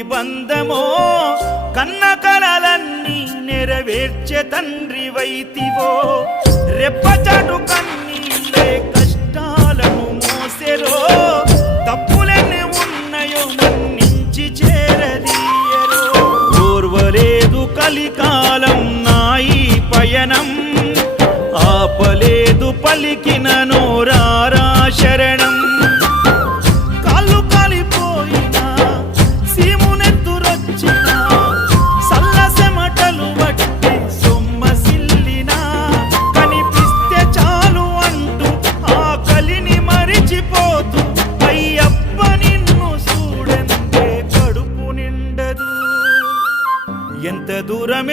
ముక్తి బంధమో కన్న కలలన్నీ నెరవేర్చే తండ్రి వైతివో రెప్పచాటు కన్నీళ్ళే కష్టాలను మోసెరో తప్పులెన్ని ఉన్నాయో మన్నించి చేరదీయరో ఓర్వలేదు కలికాలం నాయి పయనం ఆపలేదు పలికిన నోరారా శరణం కాళ్ళు కాలిపోయినా సీమునెత్తురొచ్చినా సల్లసెమటలు వట్టి సొమ్మసిల్లినా కనిపిస్తే చాలు అంటూ ఆ కలిని మరిచిపోతూ అయ్యప్ప నిన్ను చూడంతే కడుపు నిండదు ఎంత దూరం